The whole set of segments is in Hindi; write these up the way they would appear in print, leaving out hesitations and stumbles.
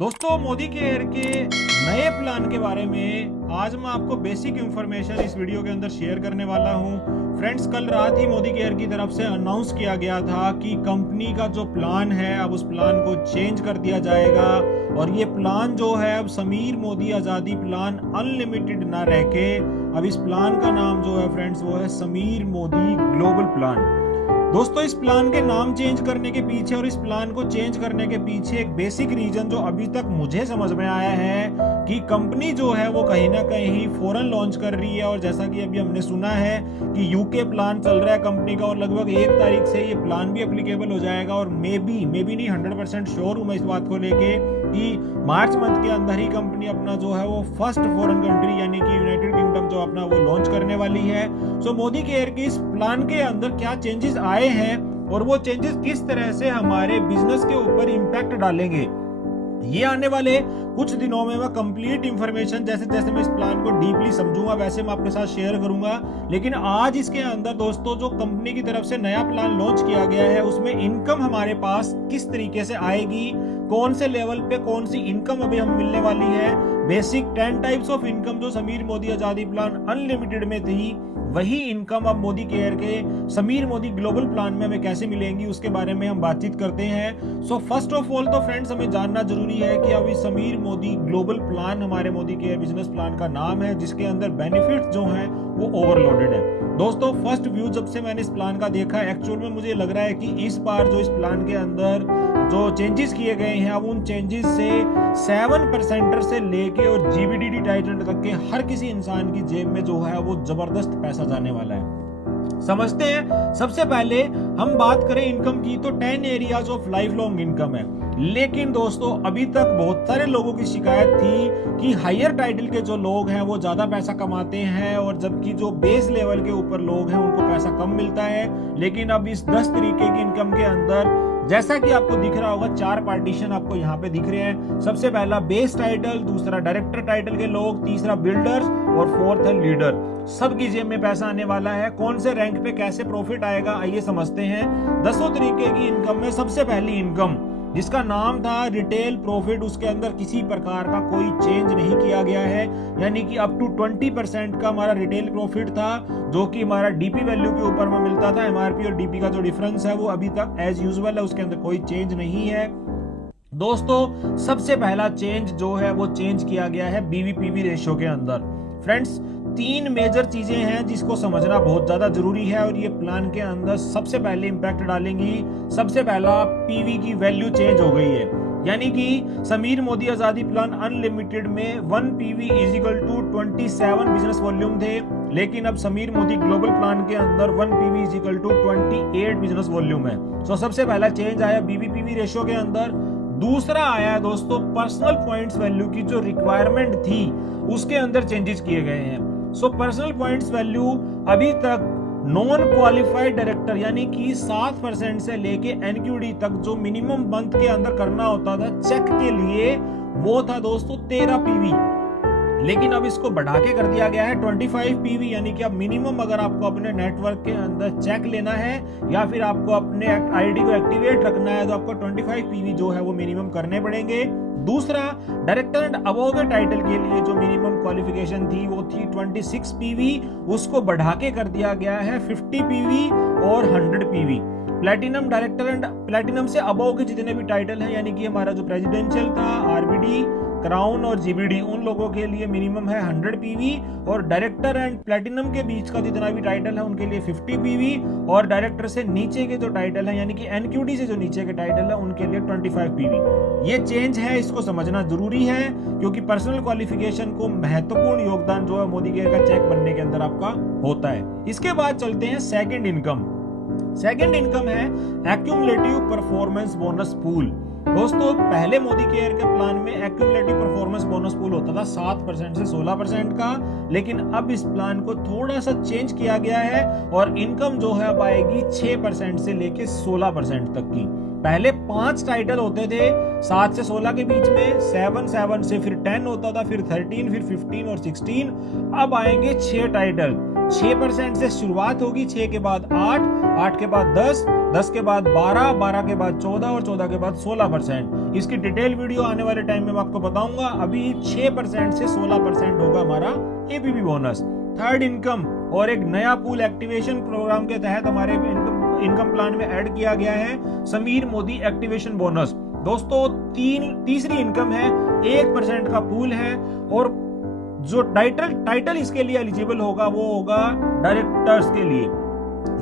दोस्तों, मोदी केयर के नए प्लान के बारे में आज मैं आपको बेसिक इंफॉर्मेशन इस वीडियो के अंदर शेयर करने वाला हूं। फ्रेंड्स, कल रात ही मोदी केयर की तरफ से अनाउंस किया गया था कि कंपनी का जो प्लान है अब उस प्लान को चेंज कर दिया जाएगा और ये प्लान जो है अब समीर मोदी आज़ादी प्लान अनलिमिटेड ना रह के अब इस प्लान का नाम जो है फ्रेंड्स वो है समीर मोदी ग्लोबल प्लान। दोस्तों, इस प्लान के नाम चेंज करने के पीछे और इस प्लान को चेंज करने के पीछे एक बेसिक रीजन जो अभी तक मुझे समझ में आया है कि कंपनी जो है वो कहीं ना कहीं फॉरेन लॉन्च कर रही है। और जैसा कि अभी हमने सुना है कि यूके प्लान चल रहा है कंपनी का और लगभग 1 तारीख से ये प्लान भी एप्लीकेबल हो जाएगा। और मे बी नहीं 100% श्योर हूं मैं इस बात को लेके कि मार्च मंथ के अंदर ही कंपनी अपना जो है वो फर्स्ट फॉरेन कंट्री यानी कि यूनाइटेड किंगडम जो अपना वो लॉन्च करने वाली है। सो मोदी केयर की इस प्लान के अंदर क्या चेंजेस आए हैं और वो चेंजेस किस तरह से हमारे बिजनेस के ऊपर इंपैक्ट डालेंगे, ये आने वाले कुछ दिनों में मैं कंप्लीट इंफॉर्मेशन जैसे जैसे मैं इस प्लान को डीपली समझूंगा वैसे मैं आपके साथ शेयर करूंगा। लेकिन आज इसके अंदर दोस्तों जो कंपनी की तरफ से नया प्लान लॉन्च किया गया है उसमें इनकम हमारे पास किस तरीके से आएगी, कौन से लेवल पे कौन सी इनकम अभी हम मिलने वाली है, बेसिक 10 टाइप्स ऑफ इनकम जो समीर मोदी आजादी प्लान अनलिमिटेड में थी वही इनकम अब मोदी केयर के समीर मोदी ग्लोबल प्लान में हमें कैसे मिलेंगी उसके बारे में हम बातचीत करते हैं। सो फर्स्ट ऑफ ऑल तो फ्रेंड्स हमें जानना जरूरी है कि अभी समीर मोदी ग्लोबल प्लान हमारे मोदी केयर बिजनेस प्लान का नाम है जिसके अंदर बेनिफिट जो है वो ओवरलोडेड है। दोस्तों, फर्स्ट व्यू जब से मैंने इस प्लान का देखा एक्चुअल में मुझे लग रहा है कि इस बार जो इस प्लान के अंदर जो चेंजेस किए गए हैं अब उन चेंजेस से 7% से लेके और जीबीडीडी टाइटल तक के हर किसी इंसान की जेब में जो है वो जबरदस्त पैसा जाने वाला है। समझते हैं, सबसे पहले हम बात करें इनकम की तो 10 areas of life long income है। लेकिन दोस्तों अभी तक बहुत सारे लोगों की शिकायत थी कि हायर टाइटल के जो लोग हैं वो ज्यादा पैसा कमाते हैं और जबकि जो बेस लेवल के ऊपर लोग हैं उनको पैसा कम मिलता है। लेकिन अब इस 10 तरीके की इनकम के अंदर जैसा कि आपको दिख रहा होगा 4 पार्टीशन आपको यहाँ पे दिख रहे हैं। सबसे पहला बेस टाइटल, दूसरा डायरेक्टर टाइटल के लोग, तीसरा बिल्डर्स और फोर्थ है लीडर। सबकी जेब में पैसा आने वाला है। कौन से रैंक पे कैसे प्रॉफिट आएगा आइए समझते हैं। 10 तरीके की इनकम में सबसे पहली इनकम जिसका नाम था रिटेल प्रॉफिट, उसके अंदर किसी प्रकार का कोई चेंज नहीं किया गया है यानी कि अप टू 20% का हमारा रिटेल प्रॉफिट था जो कि हमारा डीपी वैल्यू के ऊपर में मिलता था। एमआरपी और डीपी का जो डिफरेंस है वो अभी तक एज यूजुअल है, उसके अंदर कोई चेंज नहीं है। दोस्तों, सबसे पहला चेंज जो है वो चेंज किया गया है बीवी-पीवी रेशियो के अंदर। फ्रेंड्स, 3 मेजर चीजें हैं जिसको समझना बहुत ज्यादा जरूरी है और ये प्लान के अंदर सबसे पहले इंपैक्ट डालेंगी। सबसे पहला पीवी की वैल्यू चेंज हो गई है यानी कि समीर मोदी आजादी प्लान अनलिमिटेड में 1 PV is equal to 27 business volume थे, लेकिन अब समीर मोदी ग्लोबल प्लान के अंदर 1 PV is equal to 28 business volume है। सो सबसे पहला चेंज आया बीवी-पीवी रेशियो के अंदर। दूसरा आया दोस्तों पर्सनल पॉइंट्स वैल्यू की जो रिक्वायरमेंट थी उसके अंदर चेंजेस किए गए हैं। सो पर्सनल पॉइंट्स वैल्यू अभी तक नॉन क्वालिफाइड डायरेक्टर यानी कि 7% से लेके एनक्यूडी तक जो मिनिमम मंथ के अंदर करना होता था चेक के लिए वो था दोस्तों 13 पीवी, लेकिन अब इसको बढ़ा के कर दिया गया है 25 पीवी यानी कि अब मिनिमम अगर आपको अपने नेटवर्क के अंदर चेक लेना है या फिर आपको अपने आईडी को एक्टिवेट रखना है तो आपको 25 पीवी जो है वो मिनिमम करने पड़ेंगे। दूसरा, डायरेक्टर एंड अबव के टाइटल के लिए जो मिनिमम क्वालिफिकेशन थी वो थी 26 पीवी, उसको बढ़ा के कर दिया गया है 50 पीवी और 100 PV. Platinum director and platinum से अबव के जितने भी टाइटल हैं यानी कि हमारा जो प्रेसिडेंशियल था, आरबीडी, क्राउन और जीबीडी, उन लोगों के लिए मिनिमम है 100 पीवी और डायरेक्टर एंड प्लैटिनम के बीच का जितना भी टाइटल है उनके लिए 50 पीवी और डायरेक्टर से नीचे के जो टाइटल है यानी कि एनक्यूडी से जो नीचे के टाइटल है उनके लिए 25 पीवी। ये चेंज है, इसको समझना जरूरी है क्योंकि पर्सनल क्वालिफिकेशन को महत्वपूर्ण योगदान जो है मोदी केयर का चेक बनने के अंदर आपका होता है। इसके बाद चलते हैं सेकेंड इनकम। सेकेंड इनकम है एक्यूमुलेटिव परफॉर्मेंस बोनस पूल। दोस्तों, पहले मोदी केयर के प्लान में एक्यूमुलेटिव परफॉर्मेंस बोनस पूल होता था 7% से 16% का, लेकिन अब इस प्लान को थोड़ा सा चेंज किया गया है और इनकम जो है अब आएगी 6% से लेके 16% तक की। पहले 5 टाइटल होते थे 7 से 16 के बीच में, 7 से फिर 10 होता था, फिर 13, फिर 15 और 16। अब आएंगे 6 टाइटल 6% से शुरुआत होगी, 6 के बाद 8, 8 के बाद 10, 10 के बाद 12, 12 के बाद 14 और 14 के बाद 16%। इसकी डिटेल वीडियो आने वाले टाइम में मैं आपको बताऊंगा। अभी 6% से 16% होगा हमारा एपीपी बोनस। थर्ड इनकम और एक नया पूल एक्टिवेशन प्रोग्राम के तहत हमारे इनकम प्लान में ऐड किया गया है समीर मोदी एक्टिवेशन बोनस। दोस्तों तीसरी इनकम है, 1% का पूल है और जो टाइटल इसके लिए एलिजिबल होगा वो होगा डायरेक्टर्स के लिए,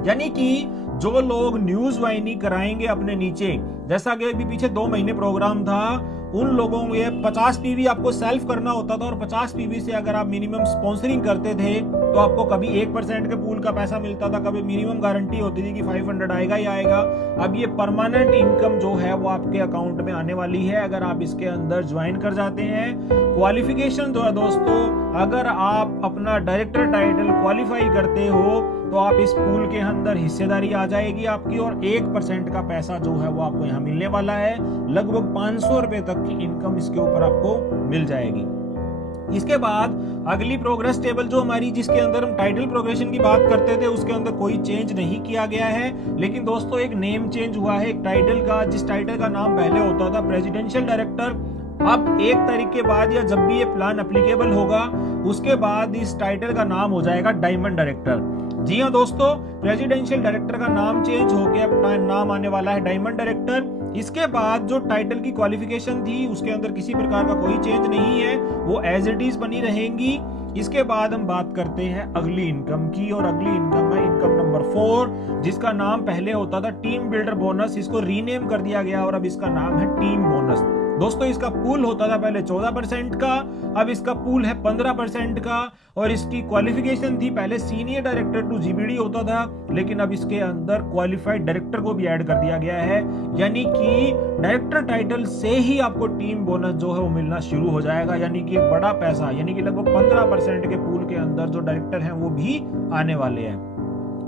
यानी कि जो लोग न्यूज वाहिनी कराएंगे अपने नीचे, जैसा कि अभी पीछे 2 महीने प्रोग्राम था, उन लोगों में 50 पीवी आपको सेल्फ करना होता था और 50 पीवी से अगर आप मिनिमम स्पॉन्सरिंग करते थे तो आपको कभी 1% के पूल का पैसा मिलता था, कभी मिनिमम गारंटी होती थी कि 500 आएगा ही आएगा। अब ये परमानेंट इनकम जो है वो आपके अकाउंट में आने वाली है अगर आप इसके अंदर ज्वाइन कर जाते हैं। क्वालिफिकेशन जो है दोस्तों, अगर आप अपना डायरेक्टर टाइटल क्वालिफाई करते हो तो आप इस पूल के अंदर हिस्सेदारी आ जाएगी आपकी और 1% का पैसा जो है वो आपको यहाँ मिलने वाला है। लगभग 500 रुपए तक की इनकम इसके ऊपर आपको मिल जाएगी। इसके बाद अगली प्रोग्रेस टेबल जो हमारी, जिसके अंदर हम टाइटल प्रोग्रेशन की बात करते थे, उसके अंदर कोई चेंज नहीं किया गया है, लेकिन दोस्तों एक नेम चेंज हुआ है एक टाइटल का। जिस टाइटल का नाम पहले होता था प्रेसिडेंशियल डायरेक्टर, अब 1 तारीख के बाद या जब भी ये प्लान एप्लीकेबल होगा उसके बाद इस टाइटल का नाम हो जाएगा डायमंड डायरेक्टर। जी हाँ दोस्तों, प्रेसिडेंशियल डायरेक्टर का नाम चेंज होकर अपना नाम आने वाला है डायमंड डायरेक्टर। इसके बाद जो टाइटल की क्वालिफिकेशन थी उसके अंदर किसी प्रकार का कोई चेंज नहीं है, वो एज इट इज बनी रहेंगी। इसके बाद हम बात करते हैं अगली इनकम की, और अगली इनकम है इनकम नंबर 4, जिसका नाम पहले होता था टीम बिल्डर बोनस। इसको रीनेम कर दिया गया और अब इसका नाम है टीम बोनस। दोस्तों इसका पूल होता था पहले 14% का, अब इसका पूल है 15% का, और इसकी क्वालिफिकेशन थी पहले सीनियर डायरेक्टर टू जीबीडी होता था, लेकिन अब इसके अंदर क्वालिफाइड डायरेक्टर को भी ऐड कर दिया गया है, यानी कि डायरेक्टर टाइटल से ही आपको टीम बोनस जो है वो मिलना शुरू हो जाएगा, यानी कि एक बड़ा पैसा, यानी कि लगभग 15% के पूल के अंदर जो डायरेक्टर हैं वो भी आने वाले हैं।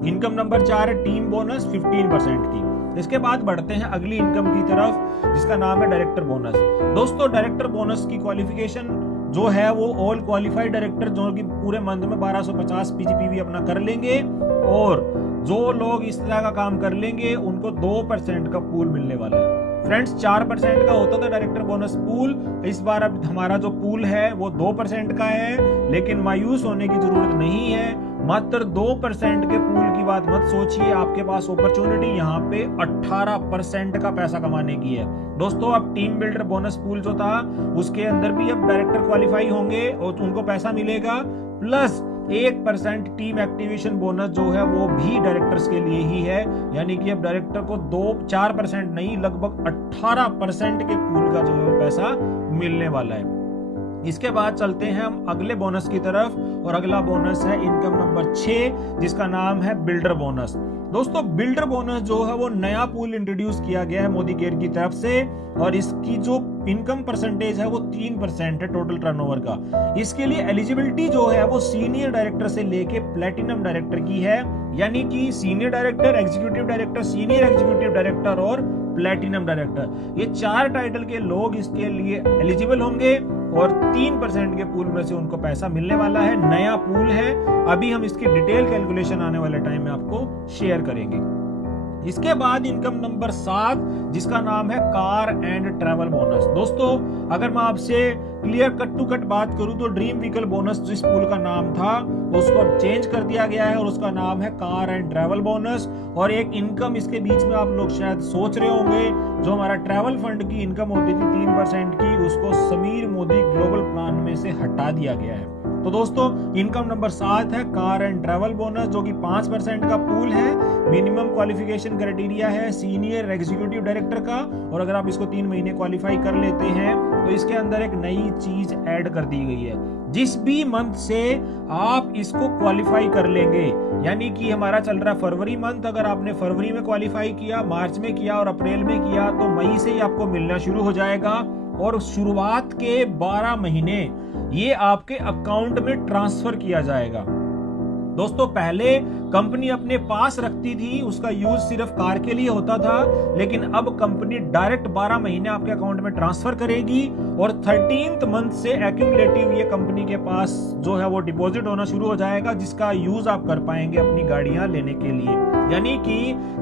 इनकम नंबर 4 है टीम बोनस 15% की। इसके बाद बढ़ते हैं अगली इनकम की तरफ, जिसका नाम है डायरेक्टर बोनस। दोस्तों डायरेक्टर बोनस की क्वालिफिकेशन जो है वो ऑल क्वालिफाइड डायरेक्टर जो कि पूरे मंथ में 1250 पीजीपीवी अपना कर लेंगे, और जो लोग इस तरह का काम कर लेंगे उनको 2% का पूल मिलने वाला है। फ्रेंड्स 4% का होता था डायरेक्टर बोनस पूल, इस बार अब हमारा जो पूल है वो 2% का है, लेकिन मायूस होने की जरूरत नहीं है। मात्र 2% के पूल की बात मत सोचिए, आपके पास अपॉर्चुनिटी यहाँ पे 18% का पैसा कमाने की है। दोस्तों अब टीम बिल्डर बोनस पूल जो था उसके अंदर भी अब डायरेक्टर क्वालिफाई होंगे और उनको पैसा मिलेगा, प्लस 1% टीम एक्टिवेशन बोनस जो है वो भी डायरेक्टर्स के लिए ही है, यानी कि अब डायरेक्टर को 4% नहीं लगभग 18% के पूल का जो है पैसा मिलने वाला है। इसके बाद चलते हैं हम अगले बोनस की तरफ, और अगला बोनस है इनकम नंबर 6, जिसका नाम है बिल्डर बोनस। दोस्तों बिल्डर बोनस जो है वो नया पूल इंट्रोड्यूस किया गया है मोदी केयर की तरफ से, और इसकी जो इनकम परसेंटेज है वो 3% है टोटल टर्नओवर का। इसके लिए एलिजिबिलिटी जो है वो सीनियर डायरेक्टर से लेके प्लेटिनम डायरेक्टर की है, यानी कि senior director, executive director, senior executive director और प्लेटिनम डायरेक्टर, ये 4 टाइटल के लोग इसके लिए एलिजिबल होंगे, और 3% के पूल में से उनको पैसा मिलने वाला है। नया पूल है, अभी हम इसकी डिटेल कैलकुलेशन आने वाले टाइम में आपको शेयर करेंगे। इसके बाद इनकम नंबर 7, जिसका नाम है कार एंड ट्रैवल बोनस। दोस्तों अगर मैं आपसे क्लियर कट टू कट बात करूं तो ड्रीम व्हीकल बोनस जिस पूल का नाम था उसको चेंज कर दिया गया है और उसका नाम है कार एंड ट्रैवल बोनस। और एक इनकम इसके बीच में आप लोग शायद सोच रहे होंगे, जो हमारा ट्रैवल फंड की इनकम होती थी 3% की, उसको समीर मोदी ग्लोबल प्लान में से हटा दिया गया है। तो दोस्तों इनकम नंबर 7 है कार एंड ट्रैवल बोनस, जो कि 5% का पूल है। मिनिमम क्वालिफिकेशन क्राइटेरिया है सीनियर एग्जीक्यूटिव डायरेक्टर का, और अगर आप इसको 3 महीने क्वालिफाई कर लेते हैं तो इसके अंदर एक नई चीज ऐड कर दी गई है। जिस भी मंथ से आप इसको क्वालिफाई कर लेंगे, यानी कि हमारा चल रहा है फरवरी मंथ, अगर आपने फरवरी में क्वालिफाई किया, मार्च में किया और अप्रैल में किया तो मई से ही आपको मिलना शुरू हो जाएगा, और शुरुआत के 12 महीने ये आपके अकाउंट में ट्रांसफर किया जाएगा। दोस्तों पहले कंपनी अपने पास रखती थी, उसका यूज सिर्फ कार के लिए होता था, लेकिन अब कंपनी डायरेक्ट 12 महीने आपके अकाउंट में ट्रांसफर करेगी और 13th मंथ से एक्यूमुलेटिव ये कंपनी के पास जो है वो डिपॉजिट होना शुरू हो जाएगा, जिसका यूज आप कर पाएंगे अपनी गाड़ियां लेने के लिए। यानी कि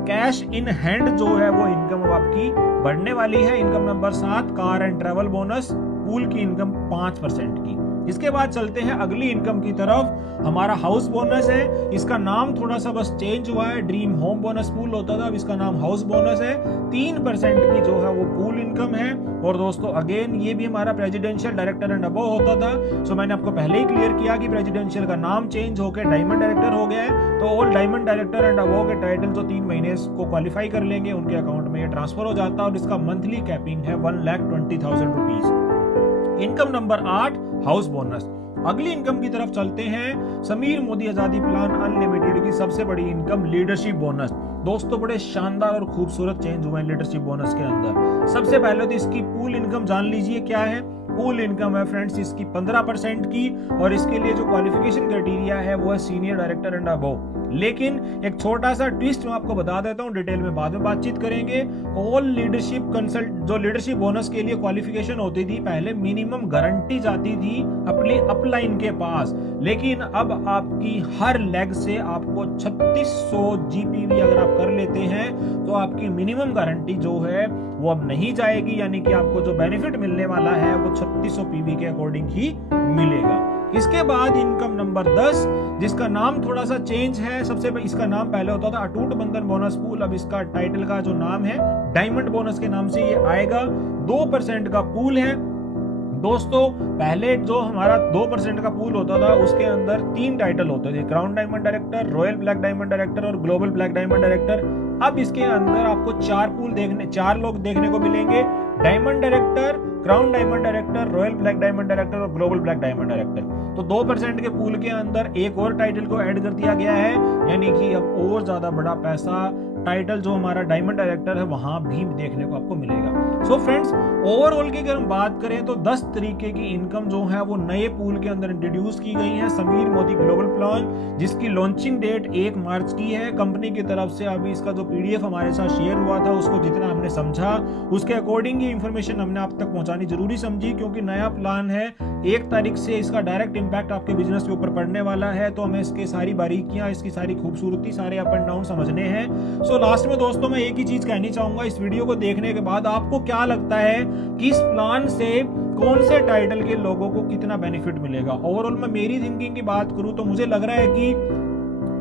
कैश इन हैंड जो है वो इनकम अब आपकी बढ़ने वाली है। Income number 7, car and travel bonus, pool की इनकम 5% की। इसके बाद चलते हैं अगली इनकम की तरफ। हमारा हाउस बोनस है, इसका नाम थोड़ा सा बस चेंज हुआ है, ड्रीम होम बोनस पूल होता था, अब इसका नाम हाउस बोनस है। 3% की जो है वो पूल इनकम है। और दोस्तों अगेन ये भी हमारा प्रेसिडेंशियल डायरेक्टर एंड अबव होता था। सो मैंने आपको पहले ही क्लियर किया कि प्रेसिडेंशियल का नाम चेंज होकर डायमंड डायरेक्टर हो गया है। तो all diamond director and above के टाइटल जो 3 महीने को क्वालिफाई कर लेंगे उनके अकाउंट में ये ट्रांसफर हो जाता है और इसका मंथली कैपिंग है 1,20,000 rupees. Income number 8, house bonus. अगली इनकम की तरफ चलते हैं। समीर मोदी आजादी प्लान अनलिमिटेड की सबसे बड़ी इनकम लीडरशिप बोनस। दोस्तों बड़े शानदार और खूबसूरत चेंज हुए हैं लीडरशिप बोनस के अंदर। सबसे पहले तो इसकी पूल इनकम जान लीजिए क्या है। पूल इनकम है फ्रेंड्स इसकी 15% की और इसके लिए जो क्वालिफिकेशन क्राइटेरिया है वो है सीनियर डायरेक्टर एंड अबव। लेकिन एक छोटा सा ट्विस्ट मैं आपको बता देता हूं, डिटेल में बाद में बातचीत करेंगे। ऑल लीडरशिप कंसल्ट जो लीडरशिप बोनस के लिए क्वालिफिकेशन होती थी, पहले मिनिमम गारंटी जाती थी अपनी अपलाइन के पास, लेकिन अब आपकी हर लेग से आपको 3600 जीपीवी अगर आप कर लेते हैं तो आपकी मिनिमम गारंटी जो है वो अब नहीं जाएगी, यानी कि आपको जो बेनिफिट मिलने वाला है वो 3600 पीवी के अकॉर्डिंग ही मिलेगा। इसके बाद इनकम नंबर 10, जिसका नाम थोड़ा सा चेंज है। सबसे इसका नाम पहले होता था अटूट बंधन बोनस पूल, अब इसका टाइटल का जो नाम है डायमंड बोनस के नाम से ये आएगा। 2% का पूल है। दोस्तों पहले जो हमारा 2% का पूल होता था उसके अंदर 3 टाइटल होते थे, crown diamond director, royal black diamond director और ग्लोबल ब्लैक डायमंड डायरेक्टर। अब इसके अंदर आपको 4 लोग देखने को मिलेंगे, diamond director, crown diamond director, royal black diamond director और ग्लोबल ब्लैक डायमंड डायरेक्टर। तो 2% के पूल के अंदर एक और टाइटल को ऐड कर दिया गया है, यानी कि अब और ज्यादा बड़ा पैसा टाइटल जो हमारा डायमंड डायरेक्टर है वहां भी देखने को आपको मिलेगा। सो फ्रेंड्स ओवरऑल की अगर हम बात करें तो 10 तरीके की इनकम जो है वो नए पूल के अंदर इंट्रोड्यूस की गई है। समीर मोदी ग्लोबल प्लान, जिसकी लॉन्चिंग डेट 1 मार्च की है कंपनी की तरफ से। अभी इसका जो पीडीएफ हमारे साथ शेयर हुआ था उसको जितना हमने समझा उसके अकॉर्डिंग ये इन्फॉर्मेशन हमने आप तक पहुंचानी जरूरी समझी, क्योंकि नया प्लान है। 1 तारीख से इसका डायरेक्ट इंपैक्ट आपके बिजनेस के ऊपर पड़ने वाला है, तो हमें इसकी सारी बारीकियां, इसकी सारी खूबसूरती, सारे अप एंड डाउन समझने हैं। सो लास्ट में दोस्तों मैं एक ही चीज कहनी चाहूंगा, इस वीडियो को देखने के बाद आपको क्या लगता है कि इस प्लान से कौन से टाइटल के लोगों को कितना बेनिफिट मिलेगा। ओवरऑल मैं मेरी थिंकिंग की बात करूं तो मुझे लग रहा है कि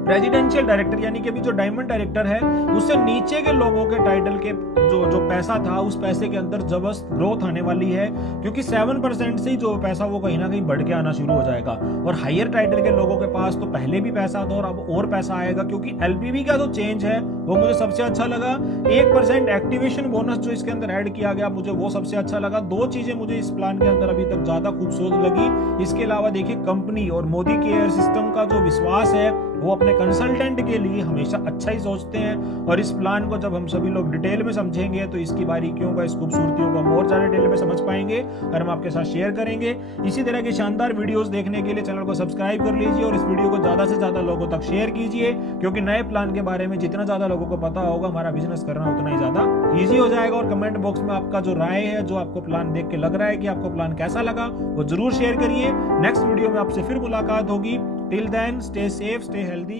प्रेसिडेंशियल डायरेक्टर यानी कि अभी जो डायमंड डायरेक्टर है उससे नीचे के लोगों के टाइटल के जो पैसा था उस पैसे के अंदर जबरदस्त ग्रोथ आने वाली है, क्योंकि 7% से ही जो पैसा वो कहीं ना कहीं बढ़ के आना शुरू हो जाएगा। और हायर टाइटल के लोगों के पास तो पहले भी पैसा था और अब और पैसा आएगा, क्योंकि एलपीवी का जो चेंज है वो मुझे सबसे अच्छा लगा। 1% एक्टिवेशन बोनस जो इसके अंदर ऐड किया गया मुझे वो सबसे अच्छा लगा। 2 चीजें मुझे इस प्लान के अंदर अभी तक ज्यादा खूबसूरत लगी। इसके अलावा देखिए कंपनी और मोदी केयर सिस्टम का जो विश्वास है वो अपने कंसल्टेंट के लिए हमेशा अच्छा ही सोचते हैं, और इस प्लान को जब हम सभी लोग डिटेल में समझेंगे तो इसकी बारीकियों का, इस खूबसूरतियों को हम और ज्यादा डिटेल में समझ पाएंगे और हम आपके साथ शेयर करेंगे। इसी तरह के शानदार वीडियोस देखने के लिए चैनल को सब्सक्राइब कर लीजिए और इस वीडियो को ज्यादा से ज्यादा लोगों तक शेयर कीजिए, क्योंकि नए प्लान के बारे में जितना ज्यादा लोगों को पता होगा हमारा बिजनेस करना उतना ही ज्यादा ईजी हो जाएगा। और कमेंट बॉक्स में आपका जो राय है, जो आपको प्लान देख के लग रहा है कि आपको प्लान कैसा लगा, वो जरूर शेयर करिए। नेक्स्ट वीडियो में आपसे फिर मुलाकात होगी। Till then stay safe, stay healthy.